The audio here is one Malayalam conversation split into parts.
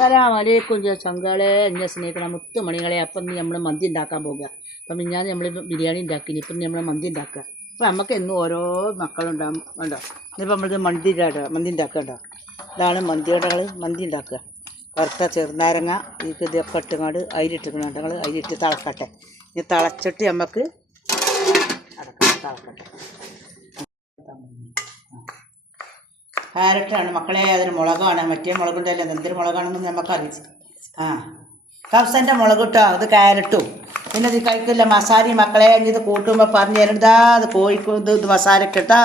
അസ്സലാമലൈക്കും ചങ്കളെ എന്നെ സ്നേഹിക്കണ മുത്തുമണികളെ. അപ്പം നമ്മൾ മന്തി ഉണ്ടാക്കാൻ പോകുക. അപ്പം ഞാൻ നമ്മൾ ബിരിയാണി ഉണ്ടാക്കി. ഇപ്പം നമ്മൾ മന്തി ഉണ്ടാക്കുക. അപ്പം നമുക്ക് എന്നും ഓരോ മക്കളുണ്ടാകും വേണ്ടോ. ഇന്നിപ്പോൾ നമ്മളിത് മന്തി ഉണ്ടാക്കണ്ടോ. ഇതാണ് മന്തി ഉണ്ടാക്കുക. കറുത്ത ചെറുനാരങ്ങ ഇതൊക്കെ ഇട്ടുകൊണ്ട് അരിയിട്ടിട്ടുണ്ട്. ഞങ്ങൾ അരിയിട്ട് തിളക്കട്ടെ. ഇനി തിളച്ചിട്ട് നമുക്ക് തിളക്കട്ടെ. ക്യാരറ്റാണ് മക്കളെ, അതിന് മുളകാണ്. മറ്റേ മുളകുണ്ടല്ലോ, എന്തൊരു മുളകാണെന്ന് നമുക്കറിയാം. കബ്സൻ്റെ മുളക് കിട്ടോ, അത് ക്യാരറ്റും. പിന്നെ ഇത് കഴിക്കില്ല മസാലയും മക്കളെ. ഇത് കൂട്ടുമ്പോൾ പറഞ്ഞു തരണ്ടാ, അത് കോഴിക്കോട് ഇത് മസാല ഇട്ടാ.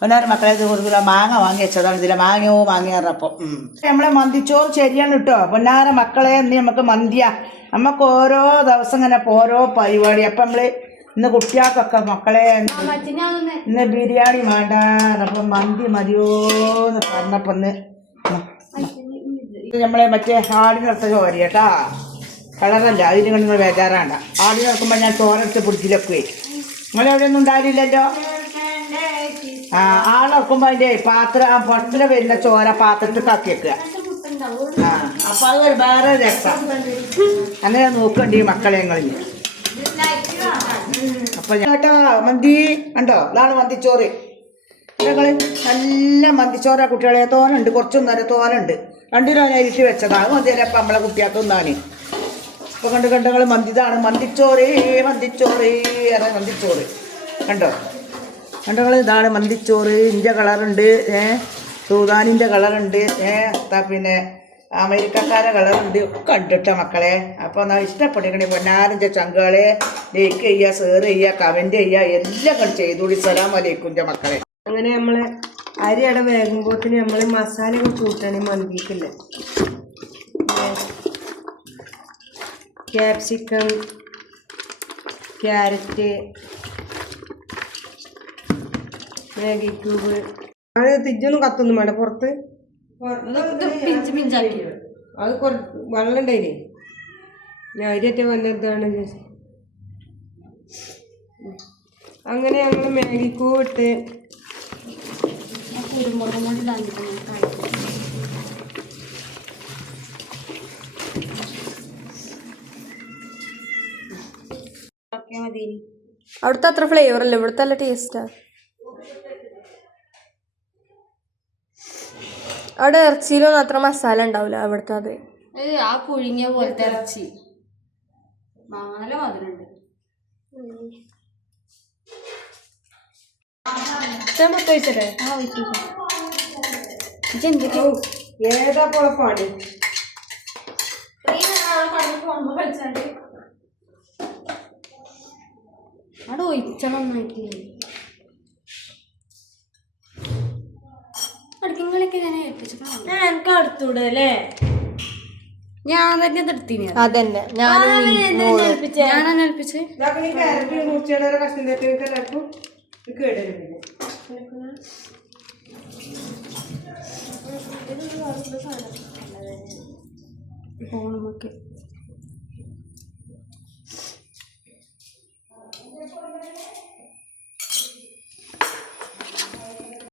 പിന്നെ മക്കളെ ഇത് 1 കിലോ മാങ്ങ വാങ്ങി വെച്ചതാണ്. ഇതിലെ മാങ്ങ പറഞ്ഞപ്പോൾ നമ്മളെ മന്തിച്ചോറ് ശരിയാണ് കേട്ടോ. പൊന്നാര മക്കളെ, ഇന്ന് നമുക്ക് മന്തിയാ. നമുക്ക് ഓരോ ദിവസം ഇങ്ങനെ ഓരോ പരിപാടി. അപ്പം നമ്മൾ ഇന്ന് കുട്ടികൾക്കൊക്കെ മക്കളെ ഇന്ന് ബിരിയാണി വേണ്ട, അപ്പം മന്തി മതിയോന്ന് പറഞ്ഞപ്പോൾ നമ്മളെ മറ്റേ ആടിനടുത്ത ചോര കേട്ടാ. കളറല്ല, അതിന് നിങ്ങൾ ബേജാറാണ്ട. ആടിനിറക്കുമ്പോൾ ഞാൻ ചോരെടുത്ത് പിടിച്ചിലൊക്കെ നിങ്ങളെവിടെയൊന്നും ഉണ്ടാവില്ലല്ലോ. ആളിറക്കുമ്പോൾ അതിൻ്റെ പുറത്തിലെ വരുന്ന ചോര പാത്രത്തിൽ കാക്കി വെക്കുക. അപ്പം അത് ഒരു വേറെ രസം. അങ്ങനെ നോക്കണ്ടേ മക്കളെ ഞങ്ങളിഞ്ഞ്. അപ്പം കേട്ടോ മന്തി കണ്ടോ, ഇതാണ് മന്തിച്ചോറ്. ഞങ്ങൾ നല്ല മന്തിച്ചോറാ കുട്ടികളെ. തോനുണ്ട്, കുറച്ചൊന്നും തോനുണ്ട്. 2 കിലോ അരിട്ട് വെച്ചതാണ്. മതിയല്ലേ അപ്പം നമ്മളെ കുട്ടികൾക്ക് ഒന്നാണ്. അപ്പോൾ കണ്ട് ഞങ്ങൾ മന്തിതാണ് മന്തിച്ചോറ് കണ്ടോ. കണ്ടങ്ങൾ ഇതാണ് മന്തിച്ചോറ്. ഇൻ്റെ കളറുണ്ട്, സൂദാനിൻ്റെ കളറുണ്ട്, പിന്നെ അമേരിക്കക്കാരെ കളറുണ്ട്. ഒക്കെ ഉണ്ട് കേട്ടോ മക്കളെ. അപ്പോൾ എന്നാൽ ഇഷ്ടപ്പെട്ടിരിക്കണേ പൊന്നാരൻ്റെ ചങ്കളെ. ലൈക്ക് ചെയ്യുക, ഷെയർ ചെയ്യുക, കമൻറ്റ് ചെയ്യുക, എല്ലാം കൾ ചെയ്തോളി. സലാം അലൈക്കും എൻ്റെ മക്കളെ. അങ്ങനെ നമ്മൾ അരി അവിടെ വേകുമ്പോഴത്തേന് നമ്മൾ മസാല കൂട്ടണേ മന്തിക്കില്ലേ. Capsicum, carrot, Maggi cube. അത് തിരിച്ചൊന്നും കത്തൊന്നും വേണ്ട, പുറത്ത് അത് വെള്ളം ഉണ്ടായില്ലേ. ഞാൻ അരിയറ്റ വന്നതാണ്. അങ്ങനെ ഞങ്ങൾ മാഗി ക്യൂബ് ഇട്ട് കുരുമുളകും കൊണ്ട് മതി. അവിടുത്തെ അത്ര ഫ്ലേവർ അല്ല, ഇവിടുത്തെ നല്ല ടേസ്റ്റാ. അവിടെ ഇറച്ചിയിലൊന്നും അത്ര മസാല ഉണ്ടാവില്ല. അവിടുത്തെ അത് ആ പുഴുങ്ങിയ പോലത്തെ ഇറച്ചി നല്ല മധുരമുണ്ട്. ഏതാ കുഴപ്പമാണ്. അവിടെ ഒഴിച്ചണം നന്നായിട്ട്. അടുക്കളൊക്കെ എനിക്ക് അടുത്തൂടെ അല്ലേ. ഞാൻ തന്നെ എടുത്തിന്. അതന്നെ ഞാനേൽപ്പിച്ച് ഫോണൊക്കെ